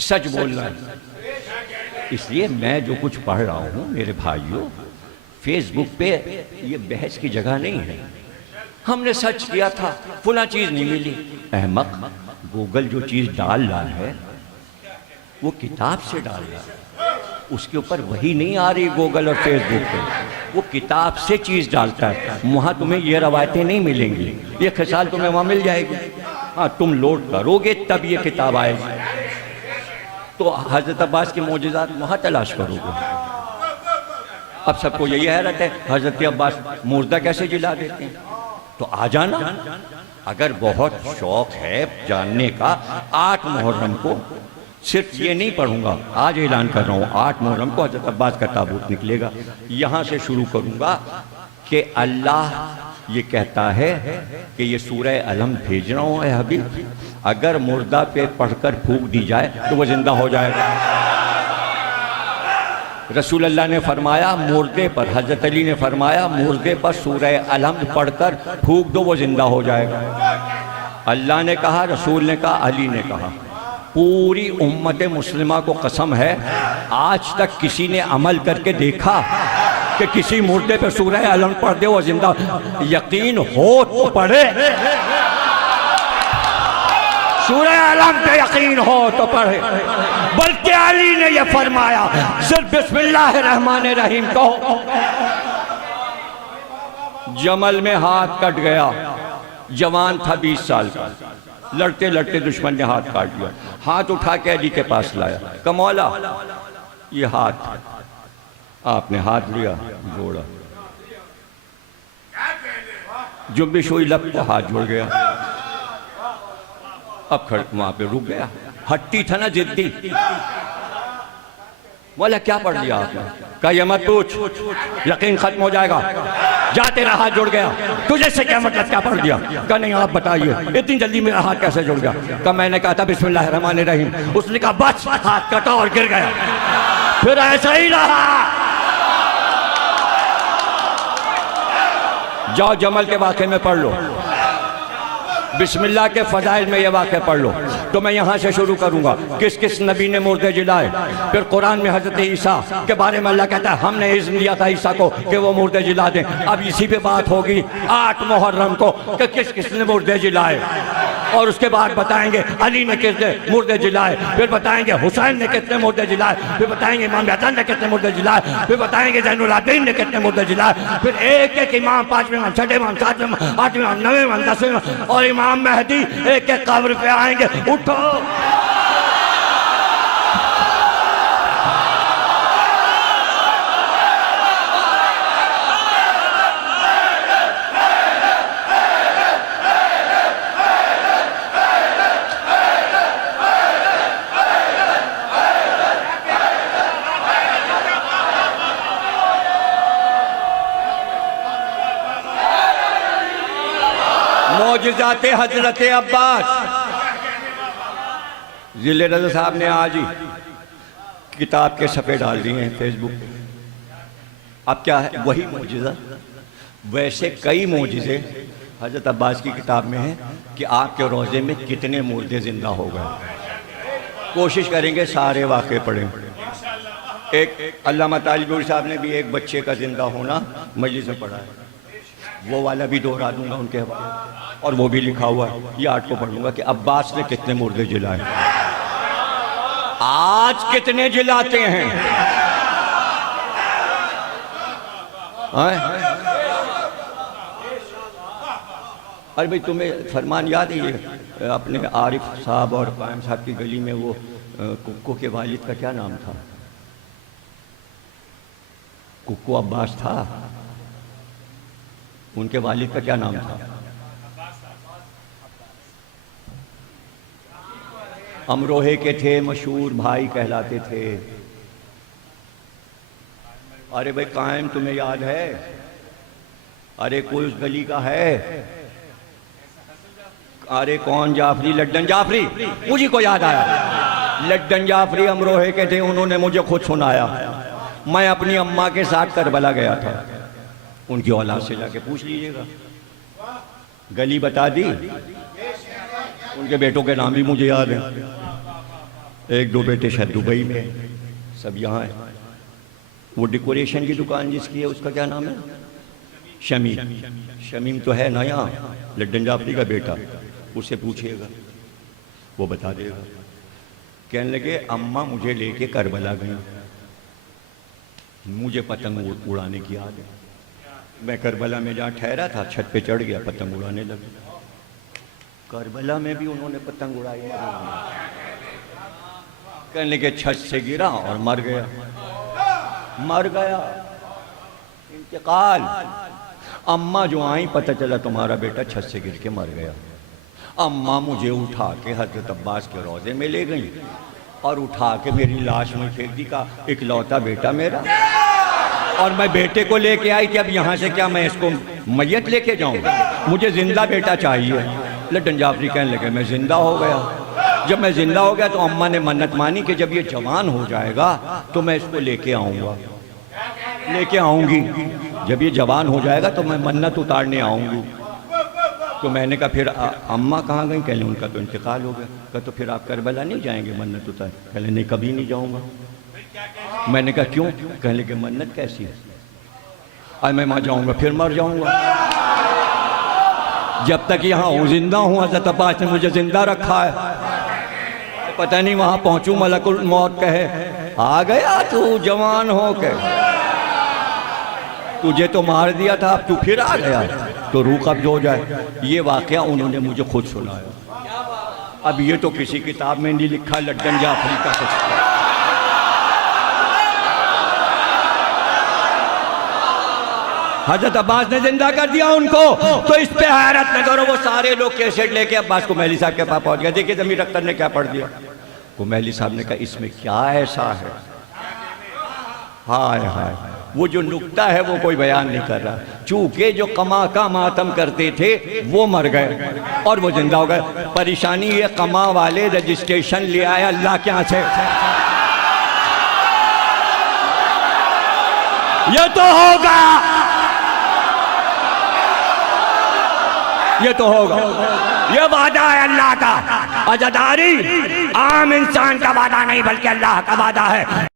सच बोलना है। इसलिए मैं जो कुछ पढ़ रहा हूँ मेरे भाइयों, फेसबुक पे ये बहस की जगह नहीं है। हमने सर्च किया था, फुला चीज नहीं मिली। अहमक, गूगल जो चीज डाल रहा है वो किताब से डाल रहा है, उसके ऊपर वही नहीं आ रही गूगल और फेसबुक पे, वो किताब से चीज डालता है। वहां तुम्हें ये रवायतें नहीं मिलेंगी, ये खिसाल तुम्हें वहां मिल जाएगी। हाँ, तुम लोड करोगे तब ये किताब आएगी। तो हजरत अब्बास के मोजज़ात वहां तलाश करोगे। अब सबको यही हैरत है, हजरत अब्बास मुर्दा कैसे जिला देते हैं? तो आ जाना, अगर बहुत शौक है जानने का। 8 मुहर्रम को, सिर्फ ये नहीं पढ़ूंगा, आज ऐलान कर रहा हूँ, 8 मुहर्रम को हजरत अब्बास का ताबूत निकलेगा। यहाँ से शुरू करूंगा कि अल्लाह ये कहता है कि ये सूरह अलम भेज रहा हूँ हबीब, अगर मुर्दा पे पढ़कर फूंक दी जाए तो वो जिंदा हो जाएगा। रसूल अल्लाह ने फरमाया मुर्दे पर, हजरत अली ने फरमाया मुर्दे पर सूरह अलम पढ़कर फूंक दो, वो जिंदा हो जाएगा। अल्लाह ने कहा, रसूल ने कहा, अली ने कहा। पूरी उम्मत मुस्लिमा को कसम है, आज तक किसी ने अमल करके देखा कि किसी मुर्दे पे सूरह अलम पढ़ दे वो जिंदा? यकीन हो तो पढ़े, सूरह अलम पे यकीन हो तो पढ़े। बल्कि अली ने यह फरमाया, सिर्फ बिस्मिल्लाहिर्रहमानिर्रहीम कहो। जमल में हाथ कट गया, जवान था 20 साल का, लड़ते लड़ते दुश्मन ने हाथ काट दिया। हाथ उठा के अली के पास लाया, कमौला ये हाथ। आपने हाथ लिया, जोड़ा, जुम्बिश हुई, लब को हाथ जुड़ गया। अब खड़ वहां पे रुक गया, हट्टी था ना, जिद्दी। बोला क्या पढ़ लिया आपने? कहा ये मत पूछ, यकीन खत्म हो जाएगा। जा, तेरा हाथ जुड़ गया, तुझे से क्या मतलब, क्या पढ़ दिया? कहा नहीं आप बताइए, इतनी जल्दी मेरा हाथ कैसे जुड़ गया? कहा मैंने कहा था बिस्मिल्लाहिर्रहमानिर्रहीम। उसने कहा बस, हाथ कटा और गिर गया। फिर ऐसा ही रहा। जाओ जमल के वाक़े में पढ़ लो, बिस्मिल्लाह के फजाइल में ये वाक़े पढ़ लो। तो मैं यहाँ से शुरू करूँगा, किस किस नबी ने मुर्दे जिलाए। फिर कुरान में हजरत ईसा के बारे में अल्लाह कहता है हमने इज़्न दिया था ईसा को कि वो मुर्दे जिला दें। अब इसी पे बात होगी 8 मुहर्रम को कि किस किस ने मुर्दे जिलाए, और उसके बाद बताएंगे अली ने कितने मुर्दे जिलाए, फिर बताएंगे हुसैन ने कितने मुर्दे जिलाए, फिर बताएंगे इमाम हसन ने कितने मुर्दे जिलाए, फिर बताएंगे ज़ैनुल आबिदीन ने कितने मुर्दे जिलाए। फिर एक एक इमाम, 5वें इमाम, 6वें इमाम, 7वें इमाम, 8वें इमाम, 9वें इमाम, 10वें इमाम और इमाम मेहदी एक एक कब्र पे आएंगे। उठो, मौजज़ाते हजरत अब्बास। जिले रज़ा साहब ने आज ही किताब के सफ़े डाल दिए हैं फेसबुक पे। अब क्या है, वही मौजज़ा, वैसे कई मौजज़े हजरत अब्बास की किताब में है कि आपके रोज़े में कितने मुर्दे जिंदा हो गए। कोशिश करेंगे सारे वाक़े पढ़ें। एक अल्लामा तालिबुर साहब ने भी एक बच्चे का जिंदा होना मजलिस में पढ़ा है, वो वाला भी दोहरा दूंगा उनके हवाले, और वो भी लिखा हुआ है। ये 8 को पढ़ूंगा कि अब्बास ने कितने मुर्दे जिलाए, आज कितने जिलाते हैं। अरे भाई तुम्हें फरमान याद है ये अपने आरिफ साहब और कायम साहब की गली में वो कुक्को के वालिद का क्या नाम था? कुक्को अब्बास था, उनके वालिद का क्या नाम था? अमरोहे के थे, मशहूर भाई कहलाते थे। अरे भाई कायम तुम्हें याद है? अरे कोई उस गली का है? अरे कौन? जाफरी, लड्डन जाफरी, मुझे को याद आया। लड्डन जाफरी अमरोहे के थे, उन्होंने मुझे खुद सुनाया। मैं अपनी अम्मा के साथ करबला गया था, उनकी औलाद से जाके पूछ लीजिएगा, गली बता दी, उनके बेटों के नाम भी मुझे याद है। एक दो बेटे शायद दुबई में हैं, सब यहाँ हैं। वो डेकोरेशन की दुकान जिसकी है उसका क्या नाम है? शमीम। शमीम तो है ना यहाँ, लड्डन जाफरी का बेटा, उससे पूछिएगा वो बता देगा। कहने लगे अम्मा मुझे लेके करबला गई, मुझे पतंग उड़ाने की आदत, मैं करबला में जहाँ ठहरा था छत पे चढ़ गया, पतंग उड़ाने लगा। करबला में भी उन्होंने पतंग उड़ाई। कहने लगे छत से गिरा और मर गया, मर गया, इंतकाल। अम्मा जो आई पता चला तुम्हारा बेटा छत से गिर के मर गया। अम्मा मुझे उठा के हजरत अब्बास के रोज़े में ले गई और उठा के मेरी लाश में फेंक दी। का इकलौता बेटा मेरा, और मैं बेटे को लेके आई थी, अब यहाँ से क्या मैं इसको मैयत लेके जाऊँ? मुझे जिंदा बेटा चाहिए। लड्डन जाफरी कहने लगे मैं जिंदा हो गया। जब मैं जिंदा हो गया तो अम्मा ने मन्नत मानी कि जब ये जवान हो जाएगा तो मैं इसको लेके आऊँगा, लेके आऊँगी। जब ये जवान हो जाएगा तो मैं मन्नत उतारने आऊँगी। तो मैंने कहा फिर अम्मा कहाँ गई? कहले उनका तो इंतकाल हो गया। कहा तो फिर आप करबला नहीं जाएंगे मन्नत उतार? कहले नहीं, कभी नहीं जाऊँगा। मैंने कहा क्यों? कहने लगे मन्नत कैसी है? आज मैं वहाँ जाऊँगा फिर मर जाऊँगा। जब तक यहाँ हूँ जिंदा हूँ, हज़रत अब्बास ने मुझे जिंदा रखा है। पता नहीं वहाँ पहुँचूँ मलकुल मौत कहे आ गया तू जवान हो के, तुझे तो मार दिया था, अब तू फिर आ गया तो रूह कब्ज हो जाए। ये वाक़या उन्होंने मुझे खुद सुनाया। अब ये तो किसी किताब में नहीं लिखा, लड्डन जाफरी का कुछ। हजरत अब्बास ने जिंदा कर दिया उनको, तो इस पे हैरत न करो। वो सारे लोग कैसेट लेके अब्बास कुमैली साहब के पास पहुंच गए। देखिए ज़मीर अख्तर ने क्या पढ़ दिया। कुमैली साहब ने कहा इसमें क्या ऐसा है? हाय हाय, वो जो नुक्ता है वो कोई बयान नहीं कर रहा। चूंकि जो कमा का मातम करते थे वो मर गए और वो जिंदा हो गए। परेशानी ये कमा वाले रजिस्ट्रेशन ले आए अल्लाह के यहाँ से। ये तो होगा, ये तो होगा, ये वादा है अल्लाह का। अज़ादारी आम इंसान का वादा नहीं बल्कि अल्लाह का वादा है।